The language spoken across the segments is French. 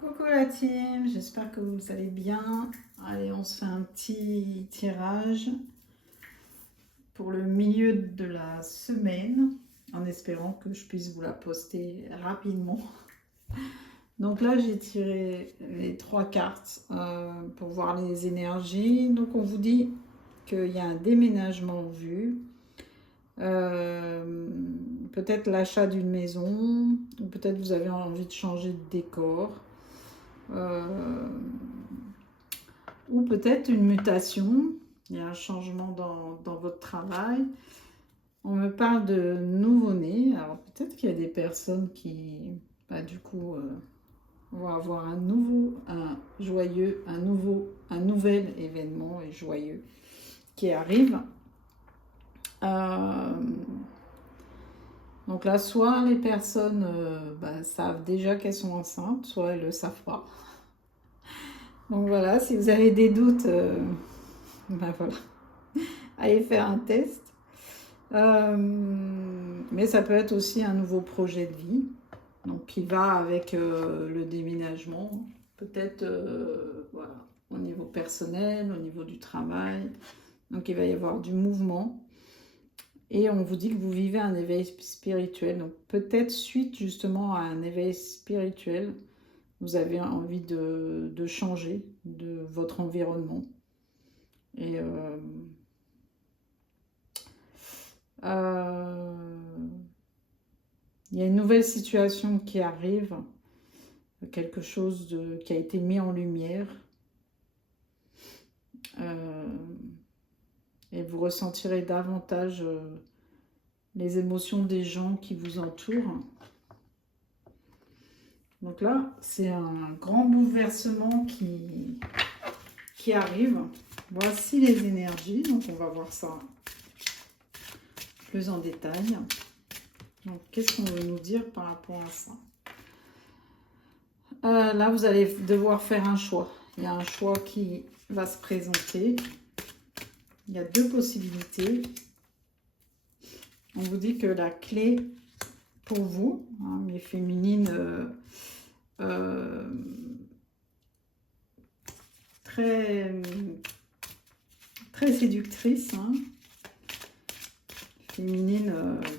Coucou la team, j'espère que vous allez bien. Allez, on se fait un petit tirage pour le milieu de la semaine, en espérant que je puisse vous la poster rapidement. Donc là, j'ai tiré les trois cartes pour voir les énergies. Donc on vous dit qu'il y a un déménagement en vue, euh, peut-être l'achat d'une maison, ou peut-être vous avez envie de changer de décor. Euh, ou peut-être une mutation, il y a un changement dans votre travail. On me parle de nouveau-né, alors peut-être qu'il y a des personnes qui, du coup, vont avoir un nouveau, un joyeux, un nouvel événement et joyeux qui arrive. Euh, donc là, soit les personnes savent déjà qu'elles sont enceintes, soit elles ne le savent pas. Donc voilà, si vous avez des doutes, voilà, allez faire un test. Mais ça peut être aussi un nouveau projet de vie, donc qui va avec le déménagement, peut-être voilà, au niveau personnel, au niveau du travail. Donc il va y avoir du mouvement. Et on vous dit que vous vivez un éveil spirituel. Donc peut-être suite justement à un éveil spirituel, vous avez envie de changer de votre environnement. Et il y a une nouvelle situation qui arrive, quelque chose qui a été mis en lumière. Euh, et vous ressentirez davantage les émotions des gens qui vous entourent. Donc là, c'est un grand bouleversement qui arrive. Voici les énergies, donc on va voir ça plus en détail. Donc, qu'est-ce qu'on veut nous dire par rapport à ça? Là, vous allez devoir faire un choix. Il y a un choix qui va se présenter. Il y a deux possibilités. On vous dit que la clé pour vous, hein, les féminines très, très séductrices, hein, féminines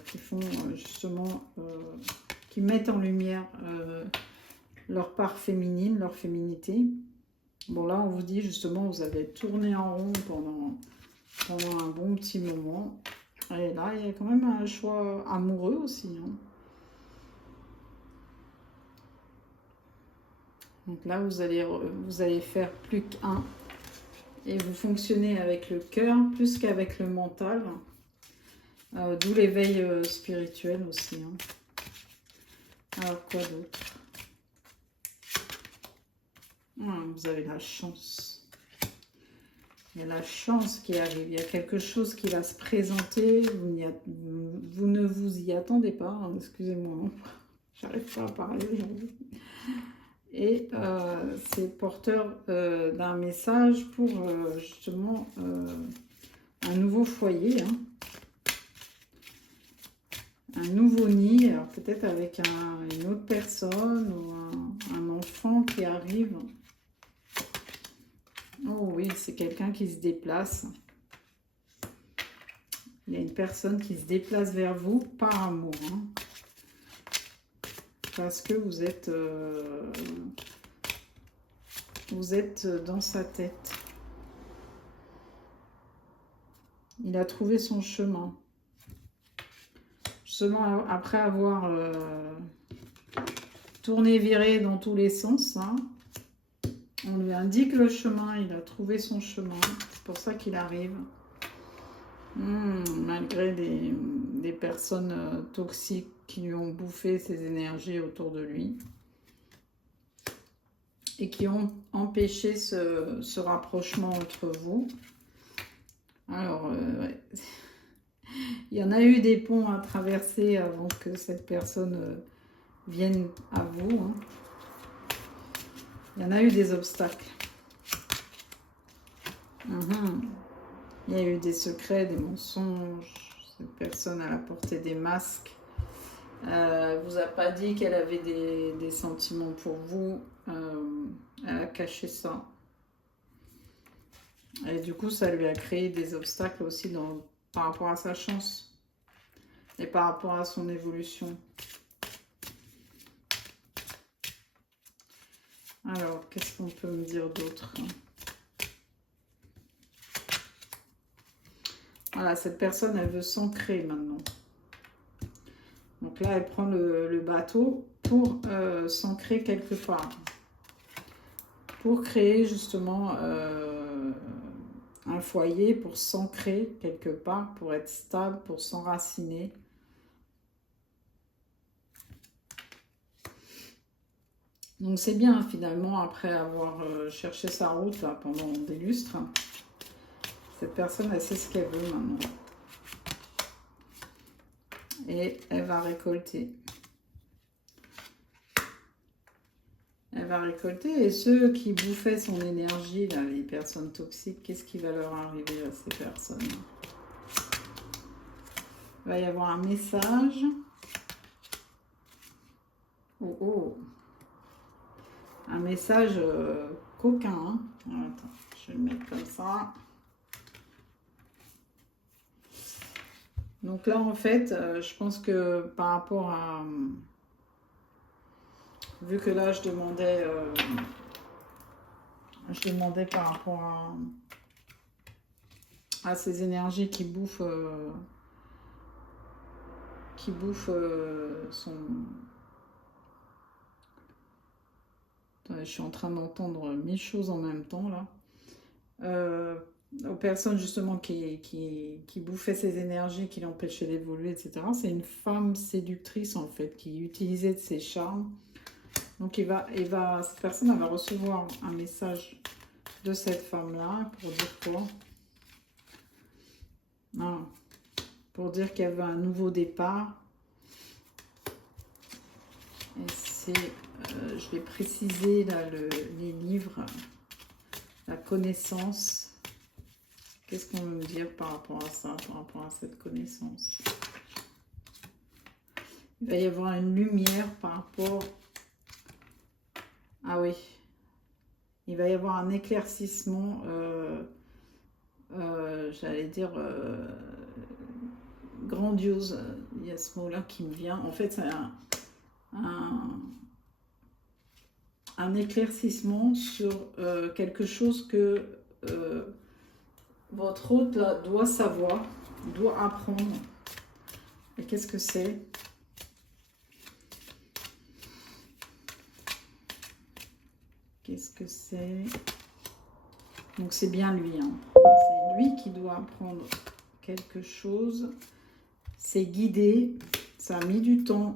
qui font justement, qui mettent en lumière leur part féminine, leur féminité. Bon là, on vous dit justement, vous avez tourné en rond pendant un bon petit moment. Et là, il y a quand même un choix amoureux aussi. Hein. Donc là, vous allez faire plus qu'un. Et vous fonctionnez avec le cœur plus qu'avec le mental. D'où l'éveil spirituel aussi. Hein. Alors, quoi d'autre? Vous avez la chance. Il y a la chance qui arrive. Il y a quelque chose qui va se présenter. Vous ne vous y attendez pas. Hein, excusez-moi. J'arrive pas à parler aujourd'hui. Et c'est porteur d'un message pour justement un nouveau foyer. Hein. Un nouveau nid, alors peut-être avec une autre personne ou un enfant qui arrive. Oh oui, c'est quelqu'un qui se déplace. Il y a une personne qui se déplace vers vous par amour. Hein, parce que vous êtes dans sa tête. Il a trouvé son chemin. Justement, après avoir tourné, viré dans tous les sens, hein, on lui indique le chemin, il a trouvé son chemin. C'est pour ça qu'il arrive. Malgré des personnes toxiques qui lui ont bouffé ses énergies autour de lui et qui ont empêché ce rapprochement entre vous. Alors, ouais. Il y en a eu des ponts à traverser avant que cette personne vienne à vous. Hein. Il y en a eu des obstacles. Il y a eu des secrets, des mensonges. Cette personne, elle a porté des masques. Vous a pas dit qu'elle avait des sentiments pour vous. Elle a caché ça. Et du coup, ça lui a créé des obstacles aussi par rapport à sa chance et par rapport à son évolution. Alors, qu'est-ce qu'on peut me dire d'autre? Voilà, cette personne, elle veut s'ancrer maintenant. Donc là, elle prend le bateau pour s'ancrer quelque part. Pour créer justement un foyer, pour s'ancrer quelque part, pour être stable, pour s'enraciner. Donc c'est bien finalement, après avoir cherché sa route là, pendant des lustres, cette personne, elle sait ce qu'elle veut maintenant. Et elle va récolter. Elle va récolter. Et ceux qui bouffaient son énergie, là, les personnes toxiques, qu'est-ce qui va leur arriver à ces personnes? Il va y avoir un message. Oh oh. Un message coquin. Hein. Attends, je vais le mettre comme ça. Donc là, en fait, je pense que par rapport à... vu que là, je demandais par rapport à ces énergies qui bouffent son... Attendez, je suis en train d'entendre 1000 choses en même temps, là. Aux personnes, justement, qui bouffaient ces énergies, qui l'empêchaient d'évoluer, etc. C'est une femme séductrice, en fait, qui utilisait de ses charmes. Donc, cette personne, elle va recevoir un message de cette femme-là pour dire quoi? Non, pour dire qu'elle veut un nouveau départ. Et c'est, je vais préciser là les livres, la connaissance. Qu'est-ce qu'on veut me dire par rapport à ça, par rapport à cette connaissance? Il va y avoir une lumière par rapport... Ah oui. Il va y avoir un éclaircissement, j'allais dire, grandiose. Il y a ce mot-là qui me vient. En fait, c'est un éclaircissement sur quelque chose que votre hôte là, doit savoir, doit apprendre. Et qu'est-ce que c'est? Qu'est-ce que c'est? Donc c'est bien lui. Hein. C'est lui qui doit apprendre quelque chose. C'est guidé. Ça a mis du temps.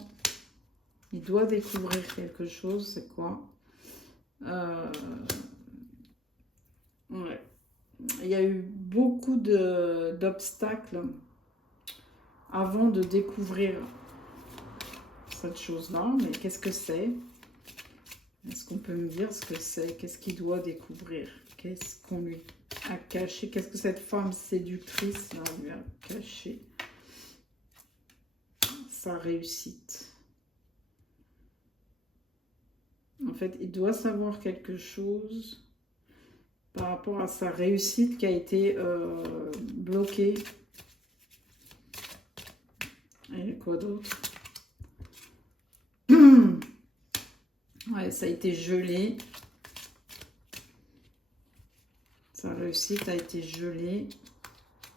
Il doit découvrir quelque chose. C'est quoi? Ouais. Il y a eu beaucoup d'obstacles avant de découvrir cette chose-là. Mais qu'est-ce que c'est? Est-ce qu'on peut me dire ce que c'est? Qu'est-ce qu'il doit découvrir? Qu'est-ce qu'on lui a caché? Qu'est-ce que cette femme séductrice là, lui a caché? Sa réussite. En fait, il doit savoir quelque chose par rapport à sa réussite qui a été bloquée. Et quoi d'autre? Ouais, ça a été gelé. Sa réussite a été gelée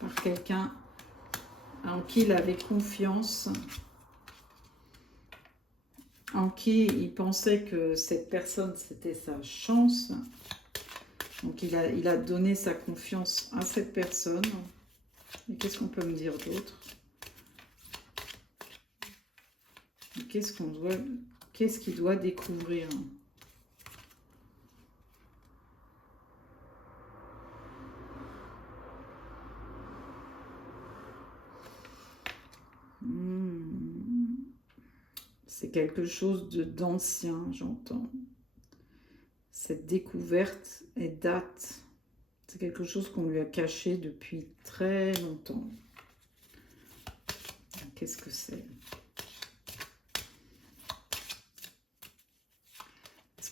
par quelqu'un en qui il avait confiance, en qui il pensait que cette personne, c'était sa chance. Donc, il a donné sa confiance à cette personne. Et qu'est-ce qu'on peut me dire d'autre? Qu'est-ce qu'il doit découvrir? C'est quelque chose d'ancien, j'entends. Cette découverte est date. C'est quelque chose qu'on lui a caché depuis très longtemps. Qu'est-ce que c'est?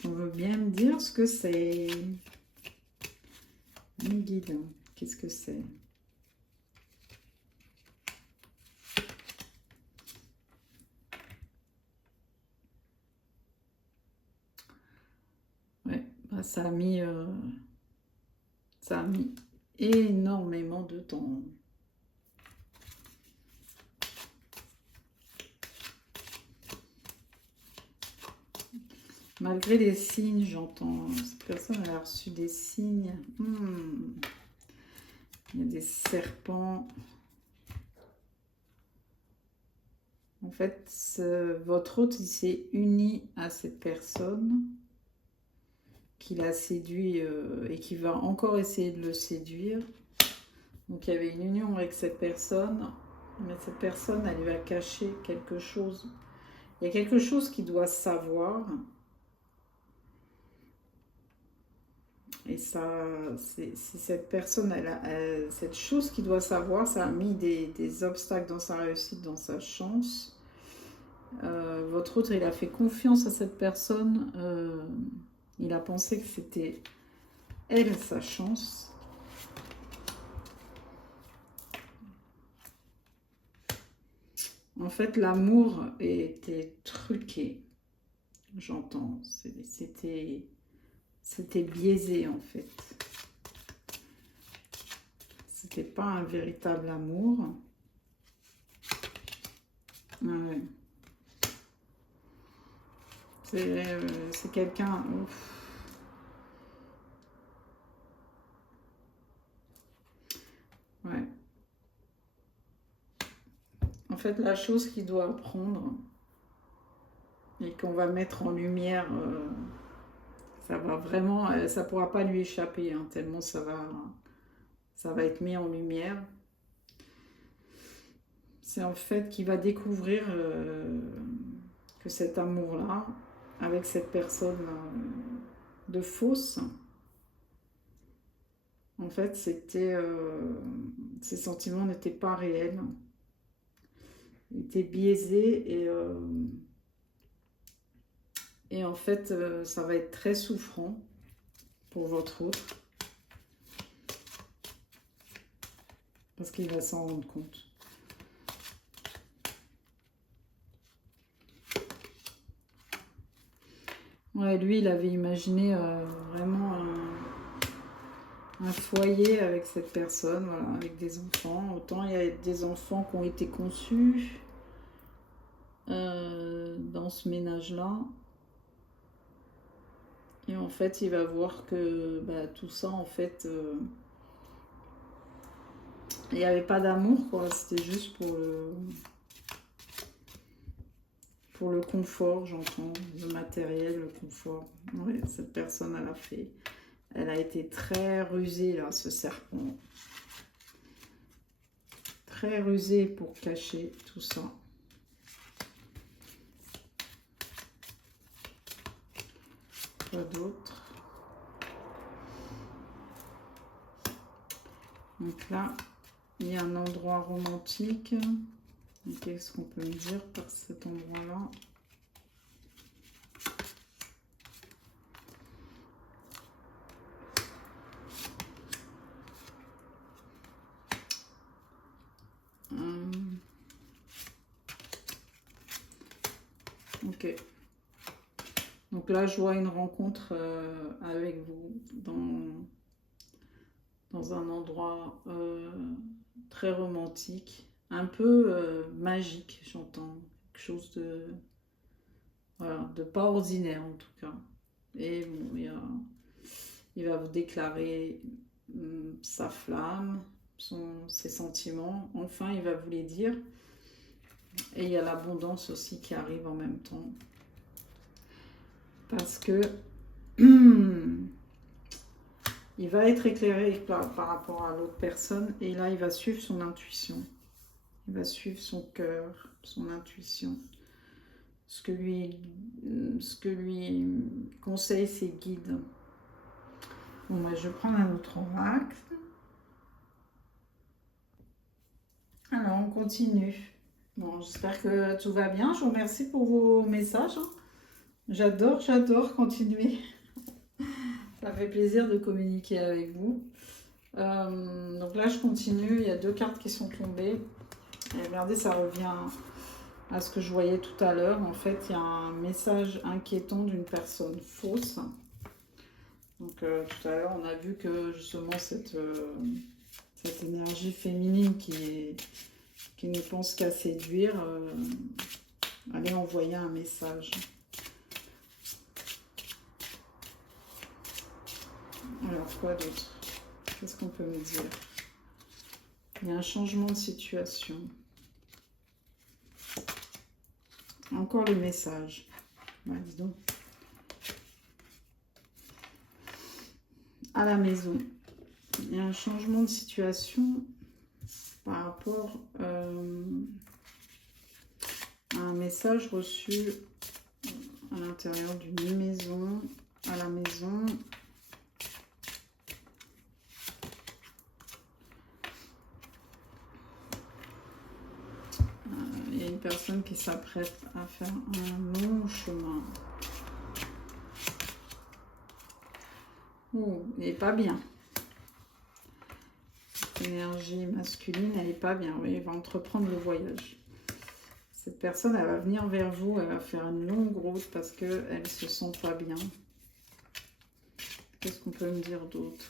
On veut bien me dire ce que c'est. Mes guides, qu'est-ce que c'est? Ouais, bah, ça a mis énormément de temps. Malgré les signes, j'entends. Cette personne elle a reçu des signes. Il y a des serpents. En fait, votre hôte, il s'est uni à cette personne qui l'a séduit et qui va encore essayer de le séduire. Donc, il y avait une union avec cette personne, mais cette personne, elle lui a caché quelque chose. Il y a quelque chose qu'il doit savoir. Et ça, c'est cette personne, cette chose qu'il doit savoir, ça a mis des obstacles dans sa réussite, dans sa chance. Votre autre, il a fait confiance à cette personne. Il a pensé que c'était elle sa chance. En fait, l'amour était truqué. J'entends. C'était biaisé en fait. C'était pas un véritable amour. Ouais. C'est quelqu'un... Ouais. En fait, la chose qu'il doit apprendre et qu'on va mettre en lumière, ça va vraiment... ça pourra pas lui échapper, hein, tellement ça va être mis en lumière. C'est en fait qu'il va découvrir que cet amour-là, avec cette personne de fausse, en fait, ces sentiments n'étaient pas réels. Ils étaient biaisés et en fait, ça va être très souffrant pour votre autre. Parce qu'il va s'en rendre compte. Ouais, lui, il avait imaginé vraiment un foyer avec cette personne, voilà, avec des enfants. Autant il y a des enfants qui ont été conçus dans ce ménage-là. Et en fait, il va voir que tout ça, en fait, il n'y avait pas d'amour, quoi. C'était juste pour le confort, j'entends, le matériel, le confort. Ouais, cette personne, elle a été très rusée, là, ce serpent. Très rusée pour cacher tout ça. Quoi d'autre? Donc là, il y a un endroit romantique. Qu'est-ce qu'on peut me dire par cet endroit-là? Ok. Donc là, je vois une rencontre avec vous dans un endroit très romantique, un peu magique, j'entends. Quelque chose de, voilà, de pas ordinaire en tout cas. Et bon, il va vous déclarer sa flamme, ses sentiments. Enfin, il va vous les dire. Et il y a l'abondance aussi qui arrive en même temps. Parce que il va être éclairé par rapport à l'autre personne. Et là, il va suivre son intuition. Il va suivre son cœur, son intuition. Ce que lui conseillent ses guides. Bon, moi, je prends un autre oracle. Alors, on continue. Bon, j'espère que tout va bien. Je vous remercie pour vos messages. J'adore continuer. Ça fait plaisir de communiquer avec vous. Donc là, je continue. Il y a 2 cartes qui sont tombées. Et regardez, ça revient à ce que je voyais tout à l'heure. En fait, il y a un message inquiétant d'une personne fausse. Donc tout à l'heure, on a vu que justement cette énergie féminine qui ne pense qu'à séduire allait envoyer un message. Alors, quoi d'autre? Qu'est-ce qu'on peut me dire? Il y a un changement de situation. Encore le message. Bah, dis donc. À la maison. Il y a un changement de situation par rapport à un message reçu à l'intérieur d'une maison, à la maison. Il y a une personne qui s'apprête à faire un long chemin. Oh, il n'est pas bien. L'énergie masculine, elle n'est pas bien. Oui, elle va entreprendre le voyage. Cette personne, elle va venir vers vous, elle va faire une longue route parce qu'elle ne se sent pas bien. Qu'est-ce qu'on peut me dire d'autre?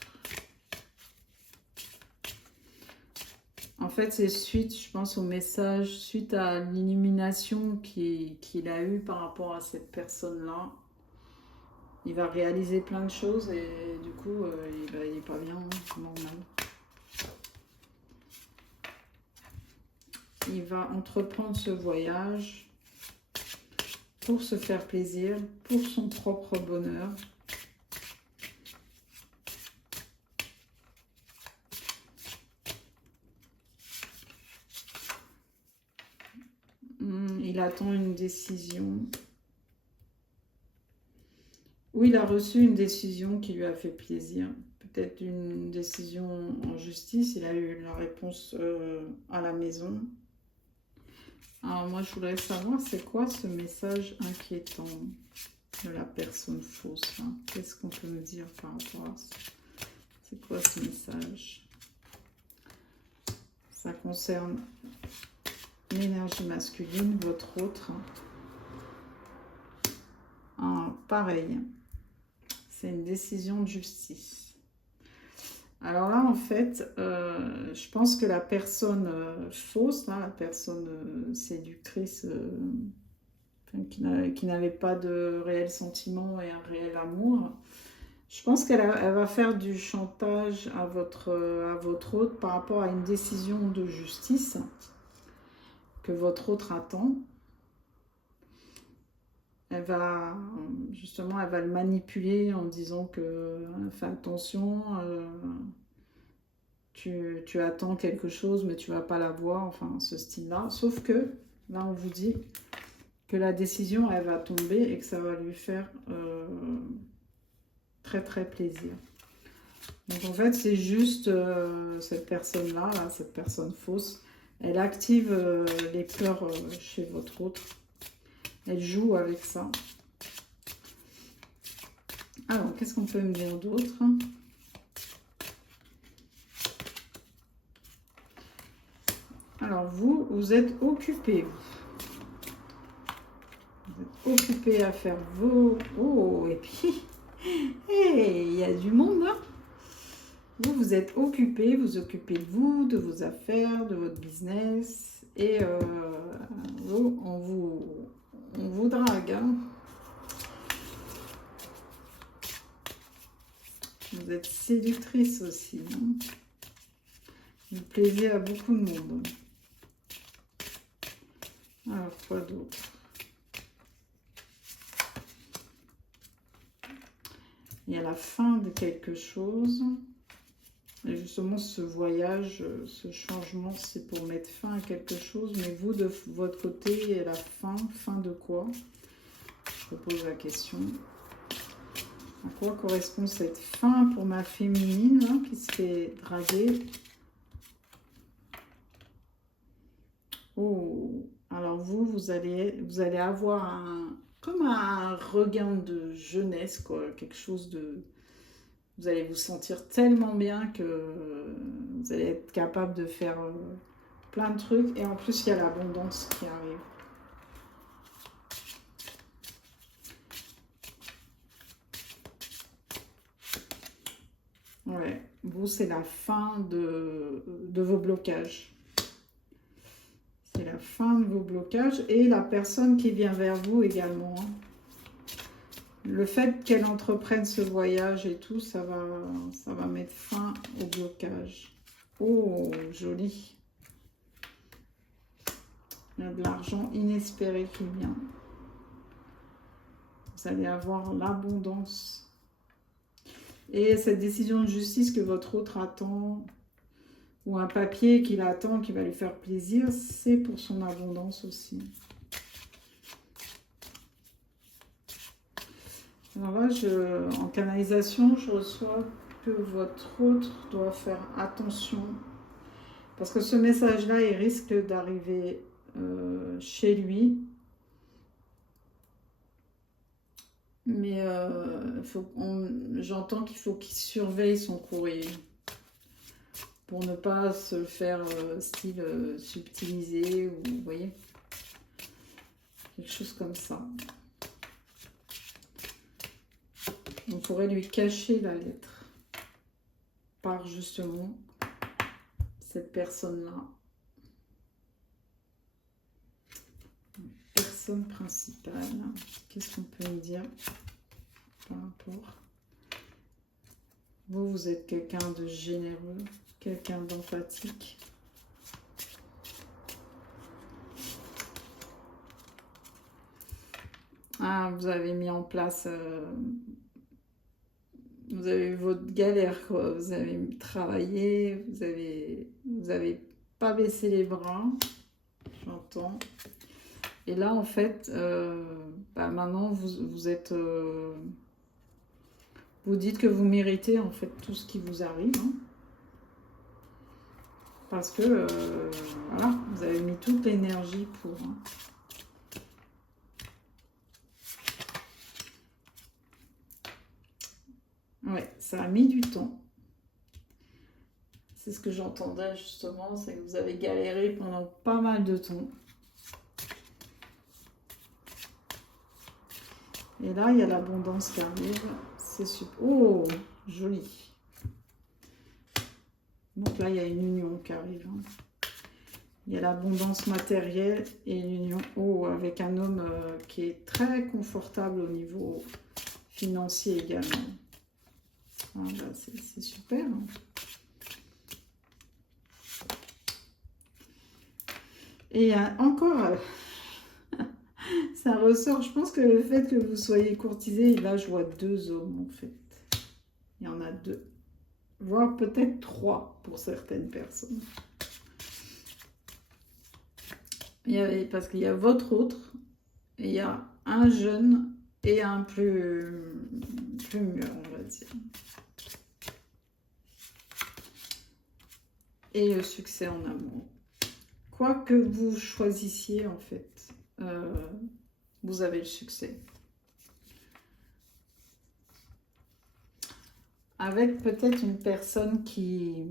En fait, c'est suite, je pense, au message, suite à l'illumination qu'il a eue par rapport à cette personne-là. Il va réaliser plein de choses et du coup, il n'est pas bien, normal. Il va entreprendre ce voyage pour se faire plaisir, pour son propre bonheur. Il attend une décision. Ou il a reçu une décision qui lui a fait plaisir. Peut-être une décision en justice. Il a eu la réponse à la maison. Alors moi, je voudrais savoir, c'est quoi ce message inquiétant de la personne fausse, hein? Qu'est-ce qu'on peut me dire par rapport à ça? C'est quoi ce message? Ça concerne l'énergie masculine, votre autre. Ah, pareil, c'est une décision de justice. Alors là, en fait, je pense que la personne fausse, là, la personne séductrice, qui n'avait pas de réel sentiment et un réel amour, je pense qu'elle va faire du chantage à votre hôte par rapport à une décision de justice que votre autre attend. Elle va le manipuler en disant que fais attention, tu attends quelque chose mais tu vas pas l'avoir, enfin ce style-là. Sauf que là on vous dit que la décision elle va tomber et que ça va lui faire très très plaisir. Donc en fait c'est juste cette personne-là, cette personne fausse, elle active les peurs chez votre autre. Elle joue avec ça. Alors, qu'est-ce qu'on peut me dire d'autre? Alors, vous êtes occupé. Vous êtes occupé à faire vos... Oh, et puis, il y a du monde, hein? Vous êtes occupé, vous occupez de vous, de vos affaires, de votre business. Et on vous drague, hein. Vous êtes séductrice aussi, hein. Vous plaisez à beaucoup de monde. Alors, quoi d'autre? Il y a la fin de quelque chose. Et justement, ce voyage, ce changement, c'est pour mettre fin à quelque chose. Mais vous, de votre côté, la fin de quoi? Je repose la question. À quoi correspond cette fin pour ma féminine hein, qui se fait draguer? Oh, alors vous allez avoir comme un regain de jeunesse, quoi. Quelque chose de... Vous allez vous sentir tellement bien que vous allez être capable de faire plein de trucs. Et en plus, il y a l'abondance qui arrive. Ouais, vous, c'est la fin de vos blocages. C'est la fin de vos blocages et la personne qui vient vers vous également. Le fait qu'elle entreprenne ce voyage et tout, ça va mettre fin au blocage. Oh, joli. Il y a de l'argent inespéré qui vient. Vous allez avoir l'abondance. Et cette décision de justice que votre autre attend, ou un papier qu'il attend, qui va lui faire plaisir, c'est pour son abondance aussi. Alors là, en canalisation, je reçois que votre autre doit faire attention. Parce que ce message-là, il risque d'arriver chez lui. Mais j'entends qu'il faut qu'il surveille son courrier. Pour ne pas se faire style subtiliser, ou vous voyez, quelque chose comme ça. On pourrait lui cacher la lettre par justement cette personne-là. Personne principale. Qu'est-ce qu'on peut me dire par rapport? Vous êtes quelqu'un de généreux, quelqu'un d'empathique. Ah, vous avez mis en place... vous avez eu votre galère, quoi. Vous avez travaillé, vous avez pas baissé les bras, j'entends. Et là, en fait, maintenant, vous êtes... vous dites que vous méritez, en fait, tout ce qui vous arrive. Hein. Parce que, voilà, vous avez mis toute l'énergie pour... Hein. Ouais, ça a mis du temps. C'est ce que j'entendais justement, c'est que vous avez galéré pendant pas mal de temps. Et là, il y a l'abondance qui arrive. C'est super. Oh, joli. Donc là, il y a une union qui arrive. Hein. Il y a l'abondance matérielle et une union. Oh, avec un homme qui est très confortable au niveau financier également. Ah, bah, c'est super. Hein. Et encore, ça ressort. Je pense que le fait que vous soyez courtisé, là, je vois 2 hommes en fait. Il y en a 2. Voire peut-être 3 pour certaines personnes. Parce qu'il y a votre autre, et il y a un jeune et un plus mûr, on va dire. Et le succès en amour. Quoi que vous choisissiez, en fait, vous avez le succès. Avec peut-être une personne qui...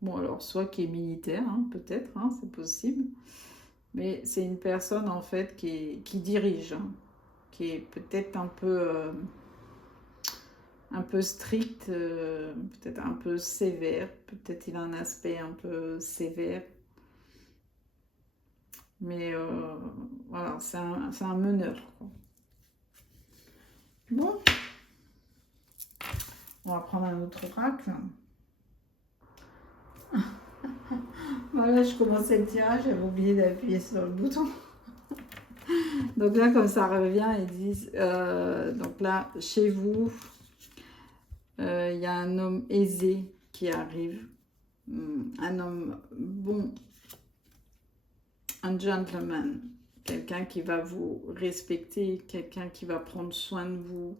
Bon, alors, soit qui est militaire, hein, peut-être, hein, c'est possible. Mais c'est une personne, en fait, qui dirige, hein, qui est peut-être un peu strict, peut-être un peu sévère. Peut-être il a un aspect un peu sévère. Mais voilà, c'est un meneur, quoi. Bon. On va prendre un autre oracle. Voilà, je commençais le tirage, j'avais oublié d'appuyer sur le bouton. Donc là, comme ça revient, ils disent... donc là, chez vous, il y a un homme aisé qui arrive. Un homme bon. Un gentleman. Quelqu'un qui va vous respecter, quelqu'un qui va prendre soin de vous,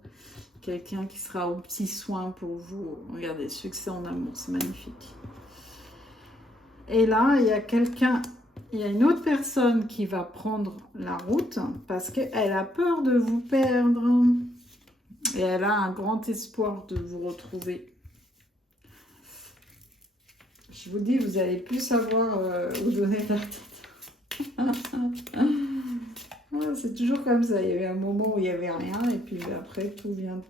quelqu'un qui sera au petit soin pour vous. Regardez, succès en amour, c'est magnifique. Et là, il y a quelqu'un il y a une autre personne qui va prendre la route parce qu'elle a peur de vous perdre. Et elle a un grand espoir de vous retrouver. Je vous dis, vous allez plus savoir où donner la tête. C'est toujours comme ça. Il y avait un moment où il n'y avait rien et puis après, tout vient.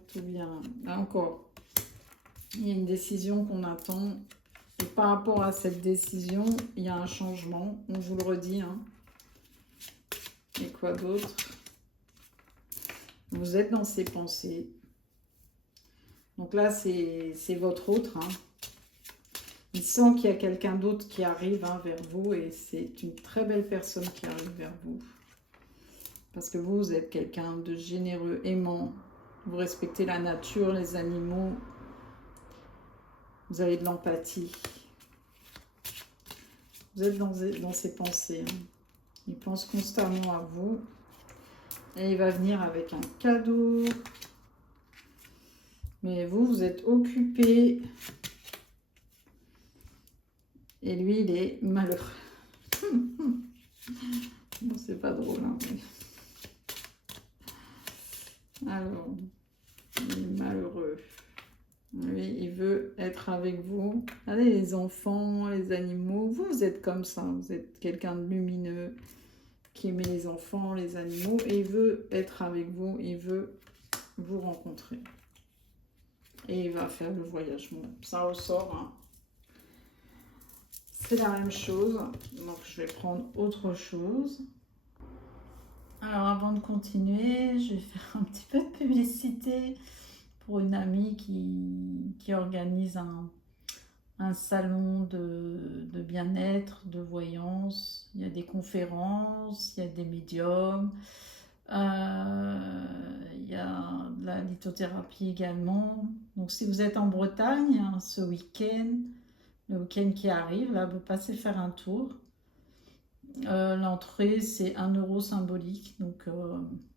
Là encore, il y a une décision qu'on attend. Et par rapport à cette décision, il y a un changement. On vous le redit. Hein. Et quoi d'autre? Vous êtes dans ses pensées. Donc là, c'est votre autre. Hein. Il sent qu'il y a quelqu'un d'autre qui arrive vers vous et c'est une très belle personne qui arrive vers vous. Parce que vous êtes quelqu'un de généreux, aimant. Vous respectez la nature, les animaux. Vous avez de l'empathie. Vous êtes dans ses pensées. Hein. Il pense constamment à vous. Et il va venir avec un cadeau. Mais vous êtes occupé. Et lui, il est malheureux. Bon, c'est pas drôle, hein, mais... Alors, il est malheureux. Lui, il veut être avec vous. Allez, les enfants, les animaux, vous êtes comme ça. Vous êtes quelqu'un de lumineux qui aimait les enfants, les animaux. Et il veut être avec vous. Il veut vous rencontrer. Et il va faire le voyage. Bon, ça ressort, hein. C'est la même chose, donc je vais prendre autre chose. Alors avant de continuer, je vais faire un petit peu de publicité pour une amie qui organise un salon de bien-être, de voyance. Il y a des conférences, il y a des médiums, il y a de la lithothérapie également. Donc si vous êtes en Bretagne, hein, ce week-end, le week-end qui arrive, là, vous passez faire un tour. L'entrée, c'est 1 € symbolique, donc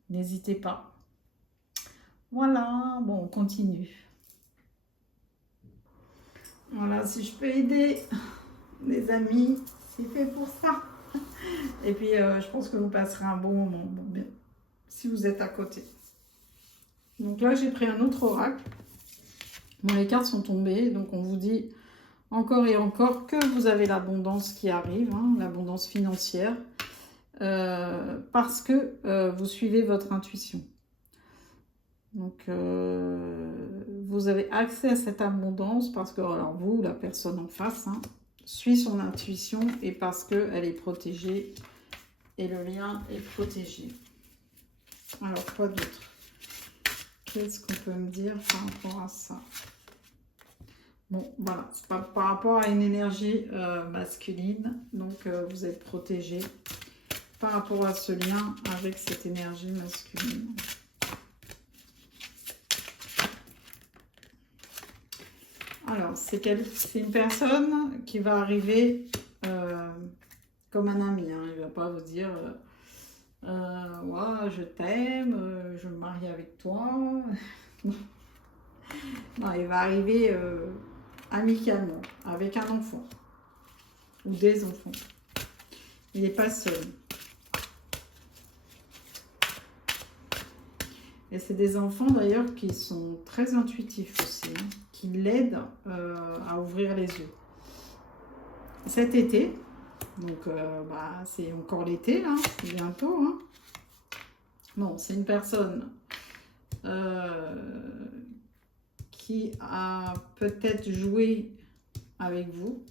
n'hésitez pas. Voilà, bon, on continue. Voilà, si je peux aider les amis, c'est fait pour ça. Et puis, je pense que vous passerez un bon moment, bon, bien, si vous êtes à côté. Donc là, j'ai pris un autre oracle. Bon, les cartes sont tombées, donc on vous dit... Encore et encore que vous avez l'abondance qui arrive, hein, l'abondance financière, parce que vous suivez votre intuition. Donc, vous avez accès à cette abondance parce que, alors vous, la personne en face, hein, suit son intuition et parce qu'elle est protégée et le lien est protégé. Alors, quoi d'autre? Qu'est-ce qu'on peut me dire par rapport à ça? Bon, voilà, c'est pas par rapport à une énergie masculine, donc vous êtes protégé par rapport à ce lien avec cette énergie masculine. Alors, c'est une personne qui va arriver comme un ami, hein. Il ne va pas vous dire ouais, je t'aime, je me marie avec toi. Non, il va arriver... amicalement, avec un enfant ou des enfants. Il n'est pas seul. Et c'est des enfants d'ailleurs qui sont très intuitifs aussi, hein, qui l'aident à ouvrir les yeux. Cet été, donc c'est encore l'été là, bientôt. Hein. Bon, c'est une personne qui a peut-être joué avec vous.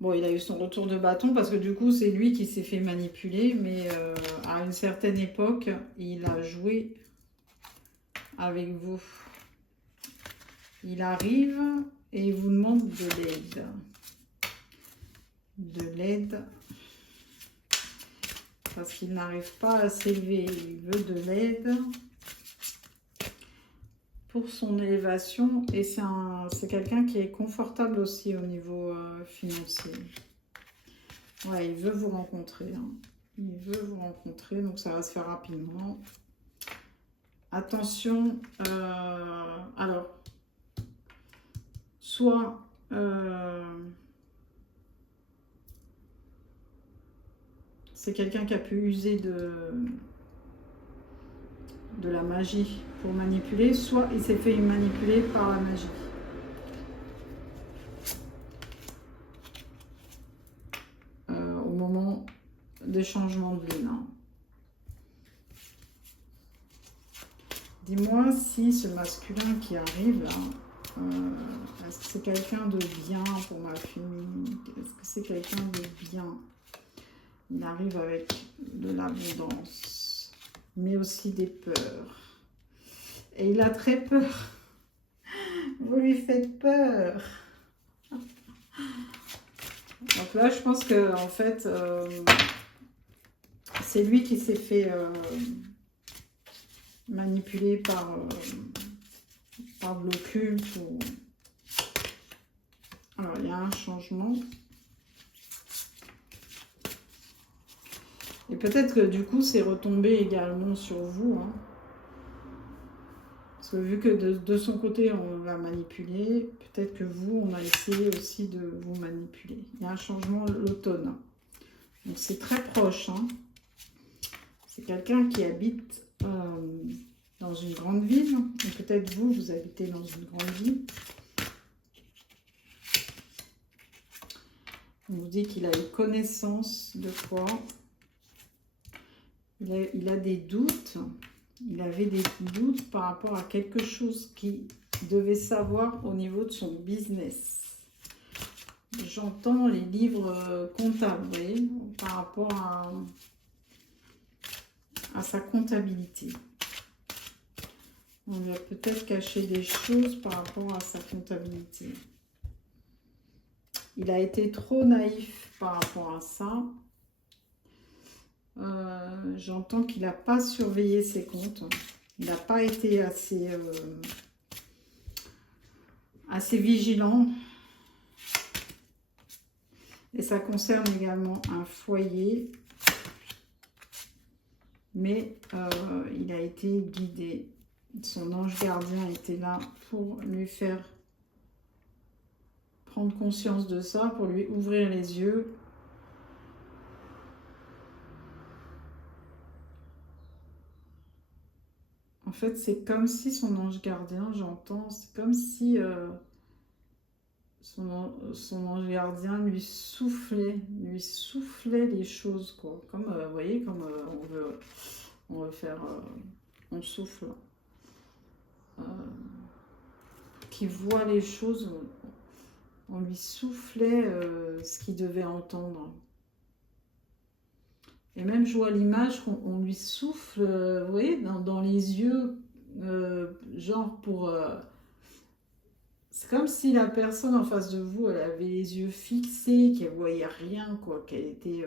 Bon, il a eu son retour de bâton parce que du coup, c'est lui qui s'est fait manipuler, mais à une certaine époque, il a joué avec vous. Il arrive et il vous demande de l'aide. De l'aide parce qu'il n'arrive pas à s'élever. Il veut de l'aide pour son élévation et c'est quelqu'un qui est confortable aussi au niveau financier. Ouais, il veut vous rencontrer. Hein. Il veut vous rencontrer, donc ça va se faire rapidement. Attention, alors, soit c'est quelqu'un qui a pu user de la magie pour manipuler, soit il s'est fait manipuler par la magie. Au moment des changements de lune. Dis-moi si ce masculin qui arrive là, est-ce que c'est quelqu'un de bien pour ma famille? Est-ce que c'est quelqu'un de bien? Il arrive avec de l'abondance, mais aussi des peurs. Et il a très peur. Vous lui faites peur. Donc là, je pense que en fait, c'est lui qui s'est fait manipuler par de l'occulte. Ou... Alors, il y a un changement. Et peut-être que du coup, c'est retombé également sur vous. Hein. Parce que vu que de son côté, on l'a manipulé, peut-être que vous, on a essayé aussi de vous manipuler. Il y a un changement l'automne. Donc, c'est très proche. Hein. C'est quelqu'un qui habite dans une grande ville. Et peut-être vous, vous habitez dans une grande ville. On vous dit qu'il a eu connaissance de quoi? Il a des doutes. Il avait des doutes par rapport à quelque chose qu'il devait savoir au niveau de son business. J'entends les livres comptables, vous voyez, par rapport à sa comptabilité. On lui a peut-être caché des choses par rapport à sa comptabilité. Il a été trop naïf par rapport à ça. J'entends qu'il n'a pas surveillé ses comptes. Il n'a pas été assez vigilant. Et ça concerne également un foyer. Mais il a été guidé. Son ange gardien était là pour lui faire prendre conscience de ça, pour lui ouvrir les yeux. En fait, c'est comme si son ange gardien, j'entends, c'est comme si son ange gardien lui soufflait les choses, quoi. Comme, vous voyez, comme on veut faire, on souffle. Qui voit les choses, on lui soufflait ce qu'il devait entendre. Et même, je vois l'image qu'on lui souffle, vous voyez, dans les yeux, genre pour... c'est comme si la personne en face de vous, elle avait les yeux fixés, qu'elle voyait rien, quoi, qu'elle était...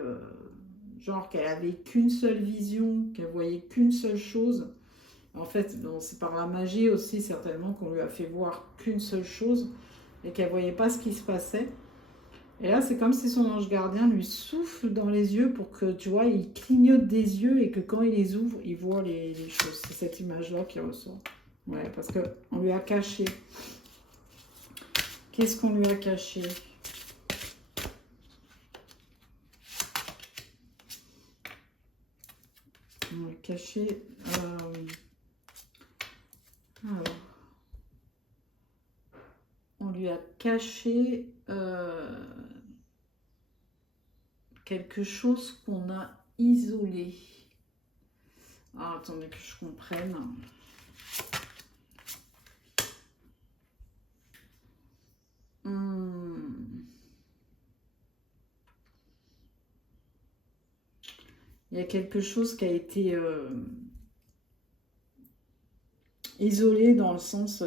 genre qu'elle avait qu'une seule vision, qu'elle voyait qu'une seule chose. En fait, c'est par la magie aussi, certainement, qu'on lui a fait voir qu'une seule chose et qu'elle ne voyait pas ce qui se passait. Et là, c'est comme si son ange gardien lui souffle dans les yeux pour que, tu vois, il clignote des yeux et que quand il les ouvre, il voit les choses. C'est cette image-là qui ressort. Ouais, parce qu'on lui a caché. Qu'est-ce qu'on lui a caché? On lui a caché... alors... On lui a caché quelque chose qu'on a isolé. Ah, attendez que je comprenne. Il y a quelque chose qui a été isolé dans le sens...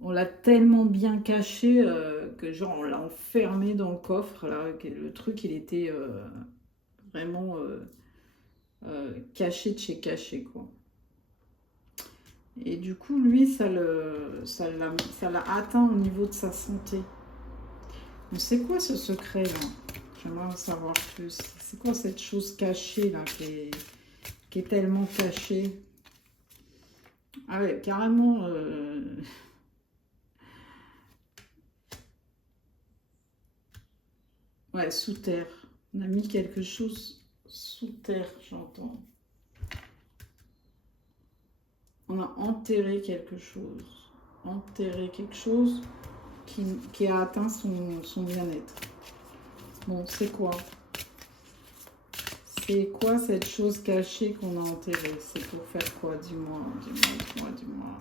on l'a tellement bien caché que genre on l'a enfermé dans le coffre. Là, que le truc, il était vraiment caché de chez caché, quoi. Et du coup, lui, ça l'a atteint au niveau de sa santé. Mais c'est quoi ce secret, là? J'aimerais en savoir plus. C'est quoi cette chose cachée, là, qui est tellement cachée? Ah ouais, carrément... ouais, sous terre. On a mis quelque chose sous terre, j'entends. On a enterré quelque chose. Enterré quelque chose qui a atteint son bien-être. Bon, c'est quoi? C'est quoi cette chose cachée qu'on a enterrée? C'est pour faire quoi? Dis-moi, dis-moi, dis-moi, dis-moi.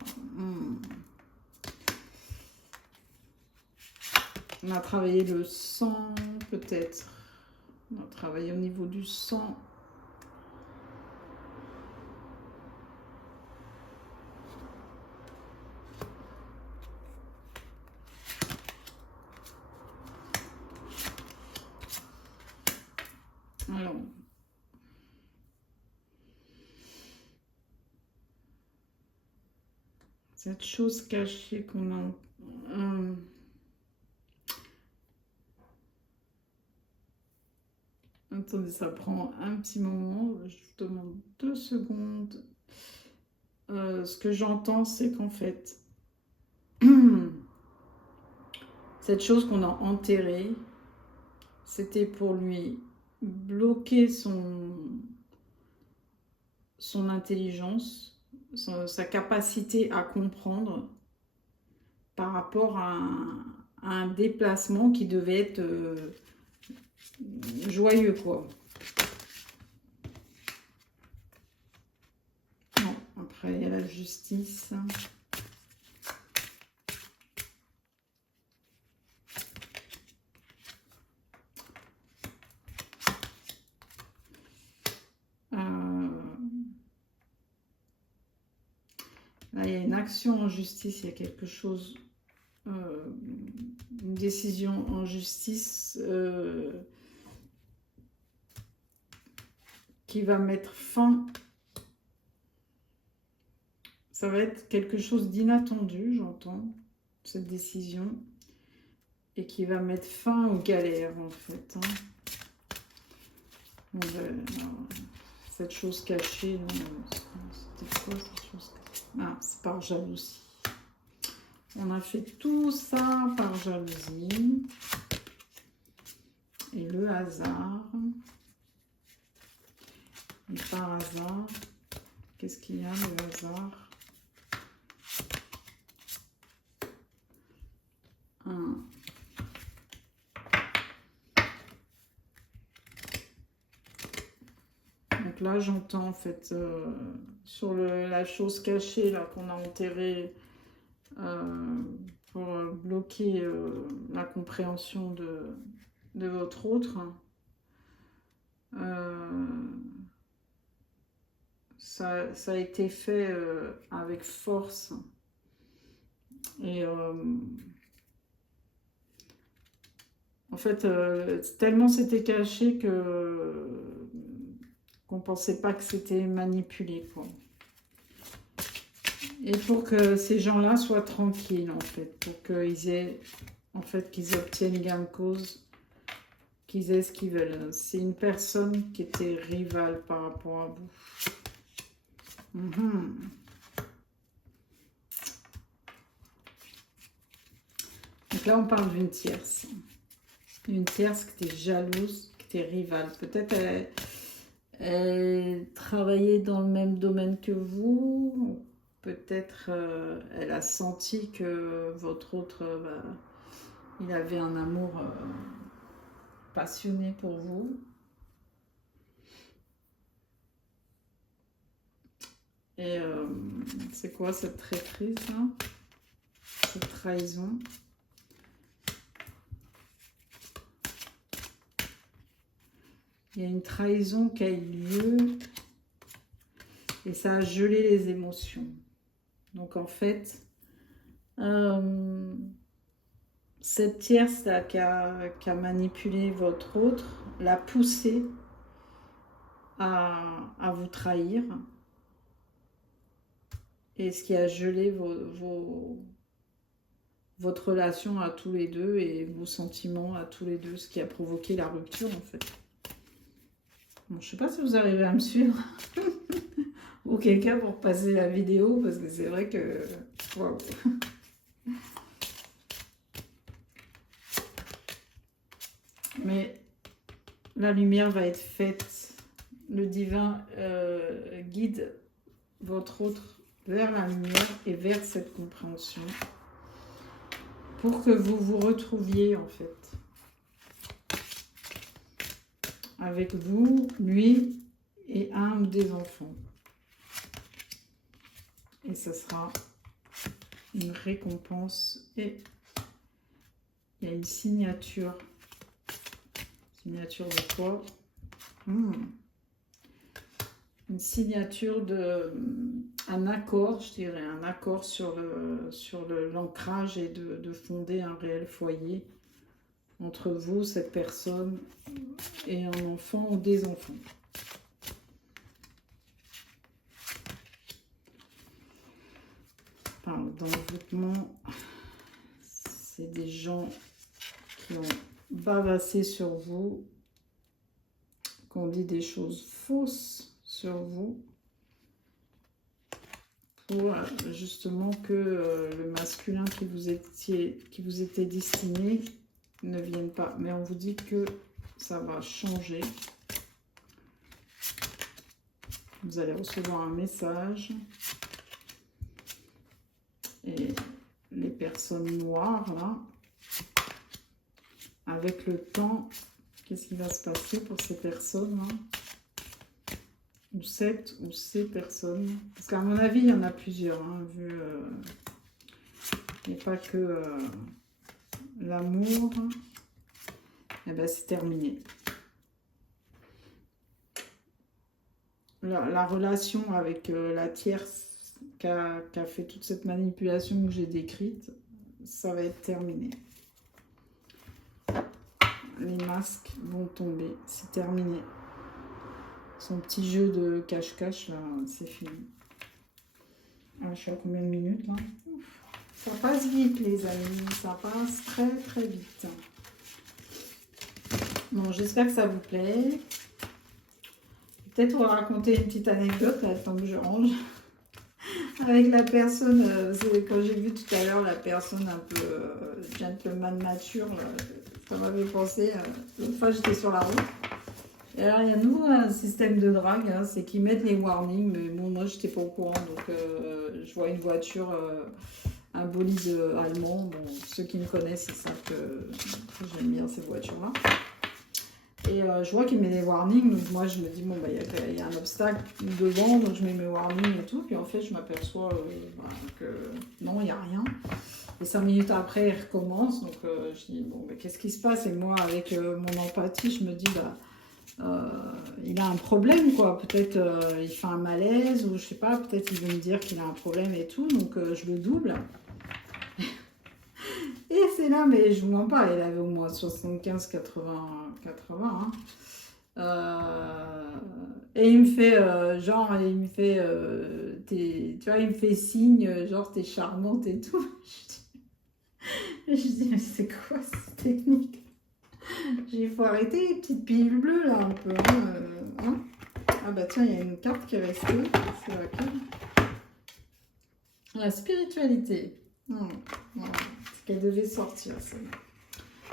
On a travaillé le sang, peut-être. On a travaillé au niveau du sang. Alors, cette chose cachée qu'on a... Attendez, ça prend un petit moment. Je vous demande 2 secondes. Ce que j'entends, c'est qu'en fait, cette chose qu'on a enterrée, c'était pour lui bloquer son intelligence, sa capacité à comprendre par rapport à un déplacement qui devait être joyeux, quoi. Non, après, il y a la justice. Là, il y a une action en justice, il y a quelque chose, une décision en justice qui va mettre fin. Ça va être quelque chose d'inattendu, j'entends, cette décision, et qui va mettre fin aux galères, en fait. Bon, cette chose cachée, c'était quoi cette chose cachée? Ah, c'est par jalousie. On a fait tout ça par jalousie. Et le hasard. Et par hasard, qu'est-ce qu'il y a, le hasard? Donc là, j'entends en fait sur la chose cachée là qu'on a enterrée pour bloquer la compréhension de votre autre. Ça a été fait avec force. Et en fait, tellement c'était caché qu'on pensait pas que c'était manipulé, quoi. Et pour que ces gens-là soient tranquilles, en fait, pour qu'ils aient, en fait, qu'ils obtiennent gain de cause, qu'ils aient ce qu'ils veulent. C'est une personne qui était rivale par rapport à vous. Donc là, on parle d'une tierce. Une tierce qui était jalouse, qui était rivale. Peut-être elle travaillait dans le même domaine que vous. Peut-être elle a senti que votre autre, il avait un amour passionné pour vous. Et c'est quoi cette traîtrise, hein? Cette trahison? Il y a une trahison qui a eu lieu et ça a gelé les émotions. Donc en fait, cette tierce là, qui a manipulé votre autre l'a poussé à vous trahir. Et ce qui a gelé votre relation à tous les deux et vos sentiments à tous les deux, ce qui a provoqué la rupture en fait. Bon, je sais pas si vous arrivez à me suivre ou quelqu'un pour passer la vidéo parce que c'est vrai que waouh. Mais La lumière va être faite. Le divin guide votre autre vers la lumière et vers cette compréhension pour que vous vous retrouviez en fait avec vous, lui et un ou des enfants. Et ça sera une récompense et il y a une signature. Signature de quoi? Une signature de un accord, je dirais, un accord sur l'ancrage et de fonder un réel foyer entre vous, cette personne, et un enfant ou des enfants. Enfin, dans l'envoûtement, c'est des gens qui ont bavassé sur vous, qui ont dit des choses fausses sur vous, pour justement que le masculin qui vous était destiné ne vienne pas. Mais on vous dit que ça va changer. Vous allez recevoir un message. Et les personnes noires, là, avec le temps, qu'est-ce qui va se passer pour ces personnes, hein? Ou cette ou ces personnes. Parce qu'à mon avis, il y en a plusieurs, hein, vu... il n'y a pas que l'amour. Et bien, c'est terminé. La relation avec la tierce qui a fait toute cette manipulation que j'ai décrite, ça va être terminé. Les masques vont tomber, c'est terminé. Son petit jeu de cache-cache, là, c'est fini. Ah, je suis à combien de minutes, là? Ouf, ça passe vite, les amis. Ça passe très, très vite. Bon, j'espère que ça vous plaît. Peut-être on va raconter une petite anecdote, là, tant que je range. Avec la personne, quand j'ai vu tout à l'heure la personne un peu gentleman nature, là, ça m'avait pensé. L'autre fois, j'étais sur la route. Et alors, il y a nous un système de drague, hein, c'est qu'ils mettent les warnings, mais bon, moi, j'étais pas au courant, donc je vois une voiture, un bolide allemand. Bon, ceux qui me connaissent, ils savent que j'aime bien ces voitures-là. Et je vois qu'il met des warnings, donc moi, je me dis, bon, bah, il y a un obstacle devant, donc je mets mes warnings et tout, puis en fait, je m'aperçois que non, il n'y a rien. Et 5 minutes après, il recommence, donc je dis, bon, mais qu'est-ce qui se passe? Et moi, avec mon empathie, je me dis, bah, il a un problème, quoi. Peut-être il fait un malaise, ou je sais pas, peut-être il veut me dire qu'il a un problème et tout, donc je le double. Et c'est là, mais je vous mens pas, il avait au moins 75, 80, 80. Hein. Et il me fait, il me fait, tu vois, il me fait signe, genre, t'es charmante et tout. Je dis, mais c'est quoi cette technique? Il faut arrêter les petites pilules bleues, là, un peu. Hein. Ah bah tiens, il y a une carte qui est restée. C'est laquelle? La spiritualité. Voilà. C'est qu'elle devait sortir, celle-là.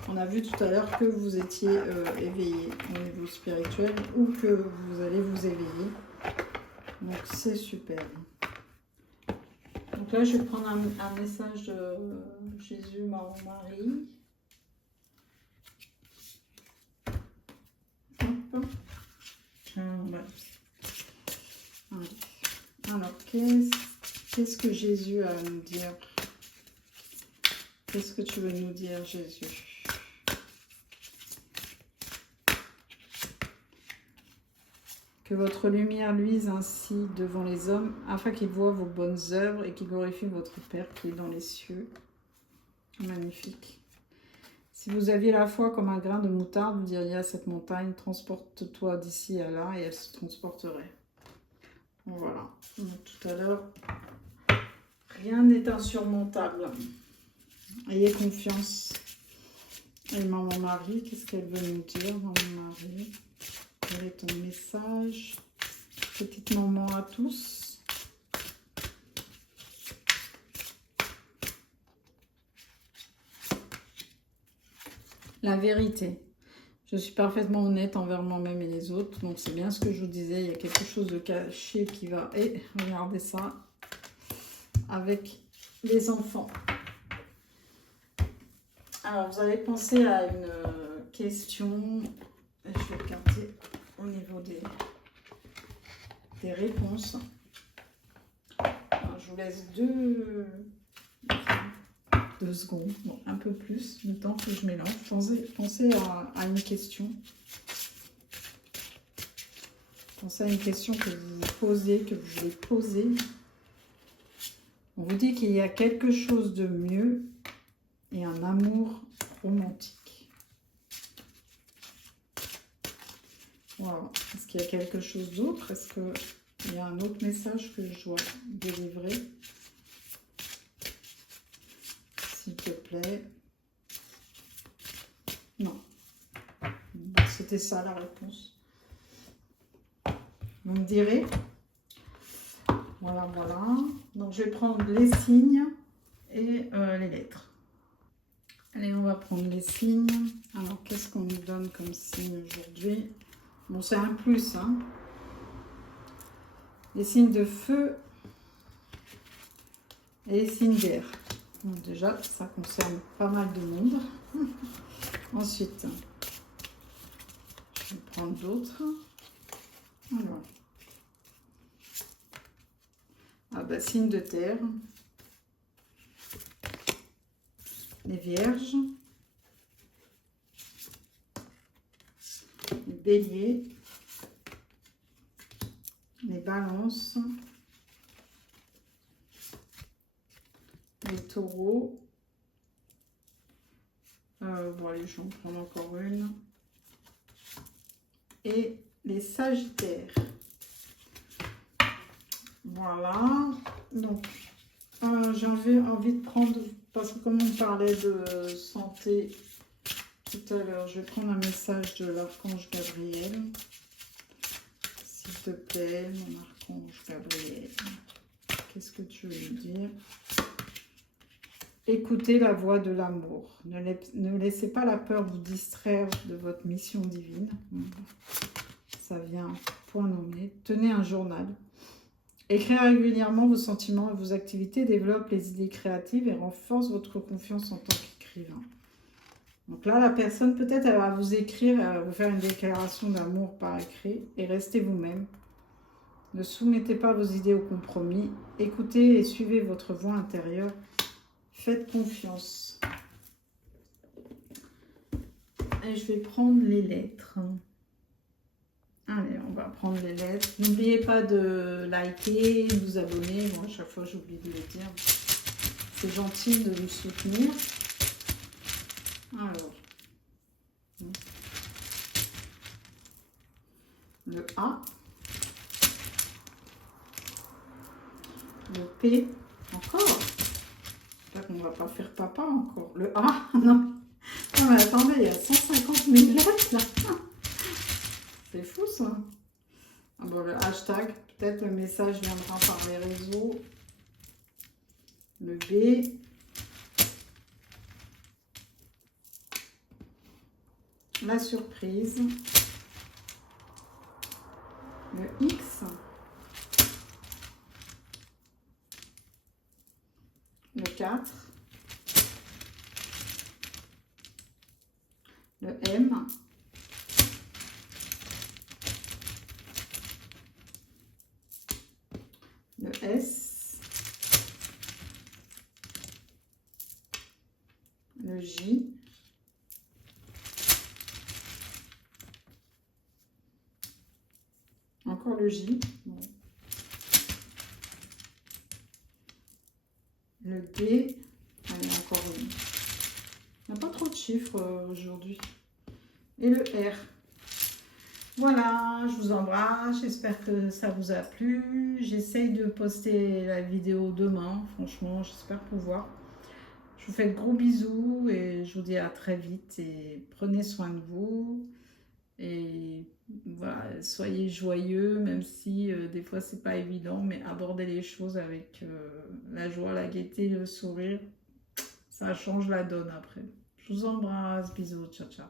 On a vu tout à l'heure que vous étiez éveillé au niveau spirituel ou que vous allez vous éveiller. Donc c'est super. Donc là, je vais prendre un message de Jésus, Maman, Marie. Hop. Alors, qu'est-ce que Jésus a à nous dire? Qu'est-ce que tu veux nous dire, Jésus? Que votre lumière luise ainsi devant les hommes, afin qu'ils voient vos bonnes œuvres et qu'ils glorifient votre Père qui est dans les cieux. Magnifique. Si vous aviez la foi comme un grain de moutarde, vous diriez à cette montagne, transporte-toi d'ici à là, et elle se transporterait. Voilà. Donc, tout à l'heure, rien n'est insurmontable. Ayez confiance. Et Maman Marie, qu'est-ce qu'elle veut nous dire, Maman Marie? Quel est ton message? Petite maman à tous. La vérité. Je suis parfaitement honnête envers moi-même et les autres. Donc, c'est bien ce que je vous disais. Il y a quelque chose de caché qui va... Et regardez ça. Avec les enfants. Alors, vous allez penser à une question. Je vais regarder au niveau des réponses. Alors, je vous laisse 2 secondes, bon, un peu plus, le temps que je mélange. Pensez à une question. Pensez à une question que vous vous posez, que vous voulez poser. On vous dit qu'il y a quelque chose de mieux et un amour romantique. Voilà. Est-ce qu'il y a quelque chose d'autre? Est-ce qu'il y a un autre message que je dois délivrer? S'il te plaît. Non. C'était ça la réponse. Vous me direz. Voilà, voilà. Donc, je vais prendre les signes et les lettres. Allez, on va prendre les signes. Alors, qu'est-ce qu'on nous donne comme signe aujourd'hui? Bon, c'est un plus, hein. Les signes de feu et les signes d'air. Bon, déjà, ça concerne pas mal de monde. Ensuite, je vais prendre d'autres. Alors. Ah bah, signe de terre. Les vierges. Les béliers. Les balances. Les taureaux. Bon, allez, je vais en prendre encore une. Et les sagittaires. Voilà. Donc, j'ai envie de prendre, parce que comme on parlait de santé tout à l'heure, je vais prendre un message de l'archange Gabriel. S'il te plaît, mon archange Gabriel. Qu'est-ce que tu veux me dire? Écoutez la voix de l'amour. Ne laissez pas la peur vous distraire de votre mission divine. Ça vient point nommé. Tenez un journal. Écrire régulièrement vos sentiments et vos activités développe les idées créatives et renforce votre confiance en tant qu'écrivain. Donc là, la personne, peut-être, elle va vous écrire, elle va vous faire une déclaration d'amour par écrit et restez vous-même. Ne soumettez pas vos idées au compromis. Écoutez et suivez votre voix intérieure. Faites confiance. Et je vais prendre les lettres. Allez, on va prendre les lettres. N'oubliez pas de liker, de vous abonner. Moi, à chaque fois, j'oublie de le dire. C'est gentil de me soutenir. Alors. Le A. Le P. Encore. J'espère qu'on ne va pas faire papa encore. Le A. Non. Non, mais attendez, il y a 150 000 lettres là. C'est fou ça. Ah bon, le hashtag, peut-être le message viendra par les réseaux. Le B. La surprise. Le X. Le 4. Le M. Le S, le J, encore le J, bon. Le D, allez, encore une. Il n'y a pas trop de chiffres aujourd'hui. Et le R. Voilà, je vous embrasse, j'espère que ça vous a plu. J'essaye de poster la vidéo demain, franchement, j'espère pouvoir. Je vous fais de gros bisous et je vous dis à très vite et prenez soin de vous. Et voilà, soyez joyeux, même si des fois c'est pas évident, mais abordez les choses avec la joie, la gaieté, le sourire. Ça change la donne après. Je vous embrasse, bisous, ciao ciao.